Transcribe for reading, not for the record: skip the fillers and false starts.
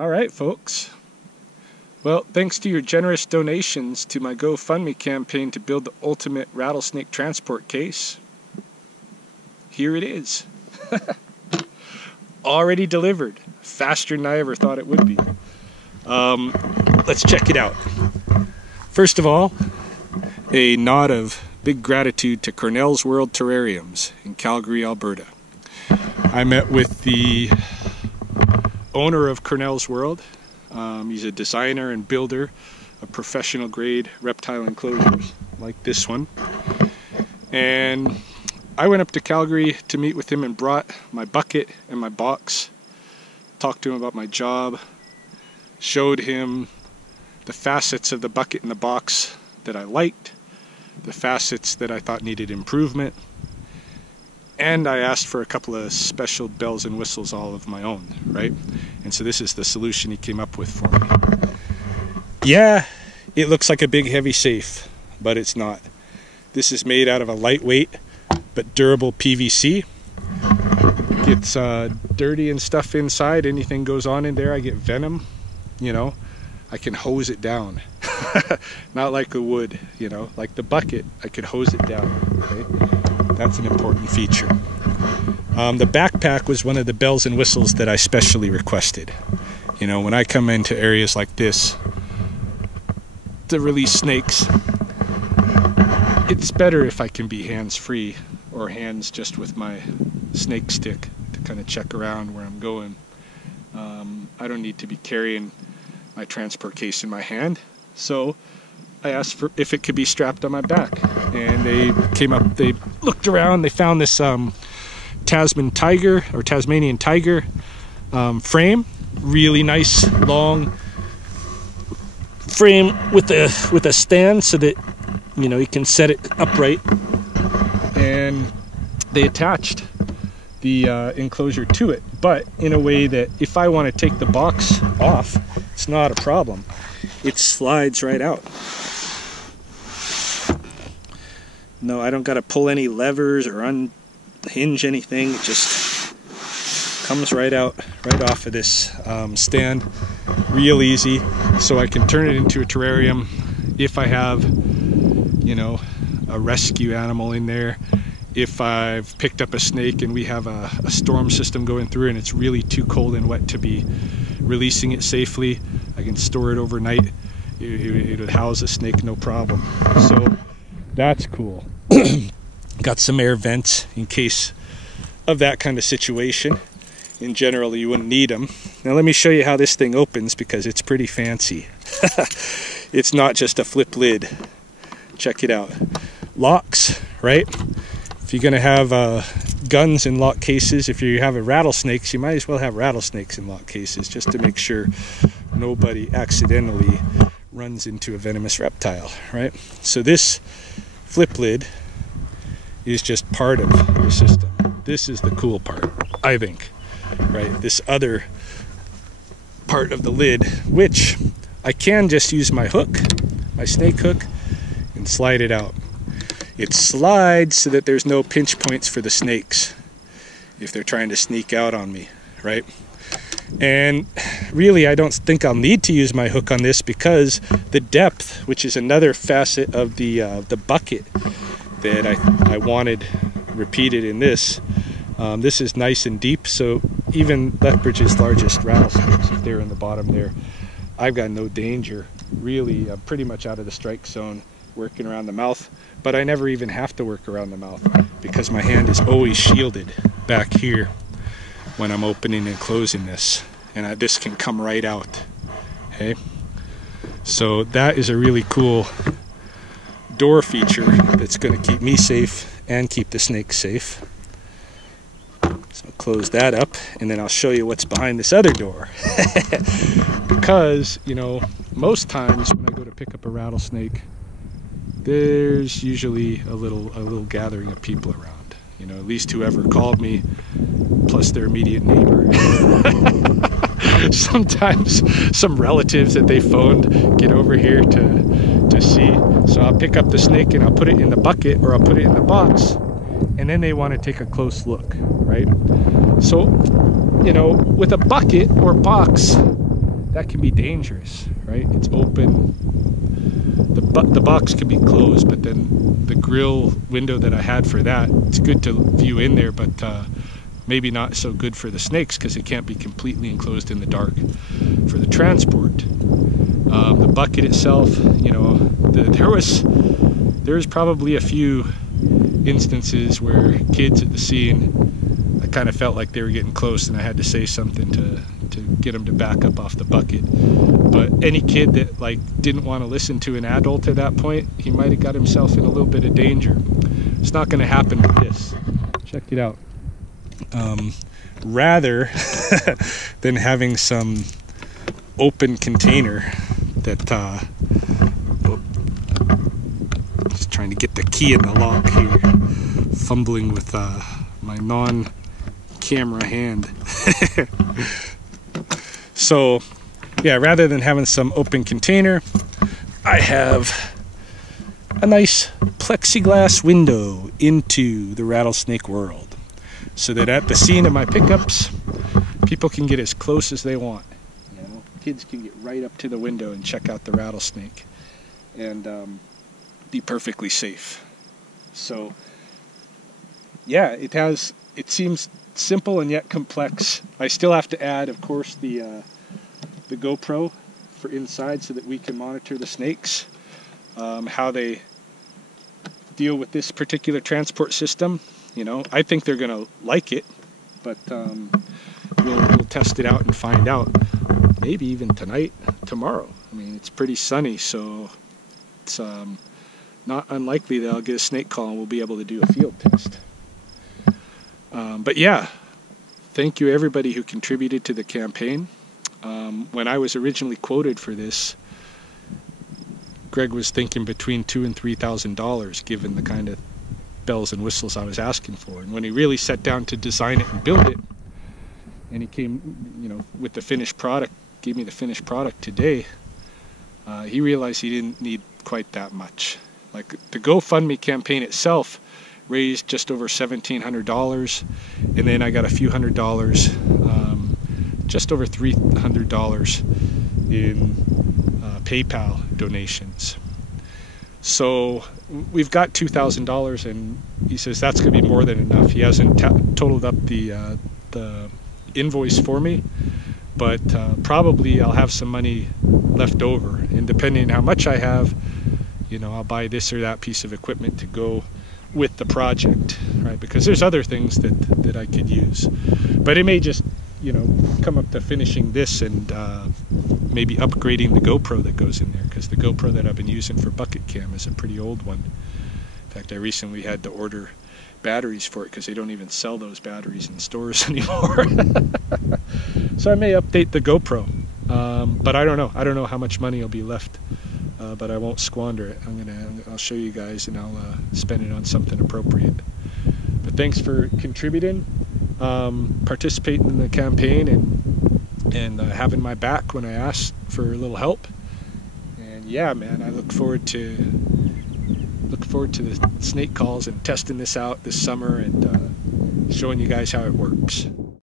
All right, folks. Well, thanks to your generous donations to my GoFundMe campaign to build the ultimate rattlesnake transport case, here it is. Already delivered. Faster than I ever thought it would be. Let's check it out. First of all, a nod of big gratitude to Cornel's World Terrariums in Calgary, Alberta. I met with the owner of Cornel's World. He's a designer and builder of professional grade reptile enclosures like this one. And I went up to Calgary to meet with him and brought my bucket and my box. Talked to him about my job. Showed him the facets of the bucket and the box that I liked. The facets that I thought needed improvement. And I asked for a couple of special bells and whistles all of my own, right? And so this is the solution he came up with for me. Yeah, it looks like a big heavy safe, but it's not. This is made out of a lightweight but durable PVC. Gets dirty and stuff inside. Anything goes on in there, I get venom, you know. I can hose it down. Not like a wood, you know, like the bucket, I could hose it down, okay? That's an important feature. The backpack was one of the bells and whistles that I specially requested. You know, when I come into areas like this to release snakes, it's better if I can be hands-free or hands just with my snake stick to kind of check around where I'm going. I don't need to be carrying my transport case in my hand, so I asked for if it could be strapped on my back, and they came up, they looked around, they found this Tasmanian tiger frame, really nice long frame with a stand so that, you know, you can set it upright, and they attached the enclosure to it, but in a way that if I want to take the box off, it's not a problem. It slides right out. No, I don't got to pull any levers or unhinge anything. It just comes right out, right off of this stand. Real easy. So I can turn it into a terrarium if I have, you know, a rescue animal in there. If I've picked up a snake and we have a storm system going through and it's really too cold and wet to be releasing it safely, I can store it overnight. It'll house a snake no problem. So that's cool. Got some air vents in case of that kind of situation. In general, you wouldn't need them. Now let me show you how this thing opens because it's pretty fancy. It's not just a flip lid. Check it out. Locks, right? If you're going to have guns in lock cases, if you have rattlesnakes, you might as well have rattlesnakes in lock cases just to make sure nobody accidentally runs into a venomous reptile, right? So this flip lid is just part of the system. This is the cool part, I think, right? This other part of the lid, which I can just use my hook, my snake hook, and slide it out. It slides so that there's no pinch points for the snakes if they're trying to sneak out on me, right? And really, I don't think I'll need to use my hook on this because the depth, which is another facet of the bucket that I wanted repeated in this, this is nice and deep, so even Lethbridge's largest rattlesnakes, if they're in the bottom there, I've got no danger. Really, I'm pretty much out of the strike zone working around the mouth, but I never even have to work around the mouth because my hand is always shielded back here when I'm opening and closing this, and this can come right out. Okay, so that is a really cool door feature that's going to keep me safe and keep the snakes safe. So I'll close that up, and then I'll show you what's behind this other door. Because, you know, most times when I go to pick up a rattlesnake, there's usually a little gathering of people around. You know, at least whoever called me, plus their immediate neighbor. Sometimes some relatives that they phoned get over here to see. So I'll pick up the snake and I'll put it in the bucket or I'll put it in the box, and then they want to take a close look, right? So, you know, with a bucket or box, that can be dangerous, right? It's open. The box can be closed, but then the grill window that I had for that, it's good to view in there, but maybe not so good for the snakes because it can't be completely enclosed in the dark for the transport. The bucket itself, you know, there was probably a few instances where kids at the scene, I kind of felt like they were getting close and I had to say something to get them to back up off the bucket. But any kid that like didn't want to listen to an adult at that point, he might have got himself in a little bit of danger. It's not going to happen with this. Check it out. Rather than having some open container that just trying to get the key in the lock here, fumbling with my non-camera hand. So yeah, rather than having some open container, I have a nice plexiglass window into the rattlesnake world, so that at the scene of my pickups, people can get as close as they want. You know, kids can get right up to the window and check out the rattlesnake and be perfectly safe. So yeah, it seems simple and yet complex. I still have to add, of course, the GoPro for inside so that we can monitor the snakes, how they deal with this particular transport system. You know, I think they're gonna like it, but we'll test it out and find out. Maybe even tonight, tomorrow. I mean, it's pretty sunny, so it's not unlikely that I'll get a snake call and we'll be able to do a field test. But yeah, thank you everybody who contributed to the campaign. When I was originally quoted for this, Greg was thinking between $2,000 and $3,000, given the kind of bells and whistles I was asking for. And when he really sat down to design it and build it, and he came, you know, with the finished product, gave me the finished product today, he realized he didn't need quite that much. Like, the GoFundMe campaign itself raised just over $1,700, and then I got a few $100s, just over $300 in PayPal donations. So we've got $2,000, and he says that's going to be more than enough. He hasn't totaled up the invoice for me, but probably I'll have some money left over, and depending on how much I have, you know, I'll buy this or that piece of equipment to go with the project, right? Because there's other things that I could use, but it may just, you know, come up to finishing this and maybe upgrading the GoPro that goes in there, because the GoPro that I've been using for bucket cam is a pretty old one. In fact, I recently had to order batteries for it because they don't even sell those batteries in stores anymore. So I may update the GoPro, but I don't know how much money will be left, but I won't squander it. I'll show you guys, and I'll spend it on something appropriate. But thanks for contributing, participating in the campaign, and having my back when I asked for a little help. And yeah, man, I look forward to the snake calls and testing this out this summer and showing you guys how it works.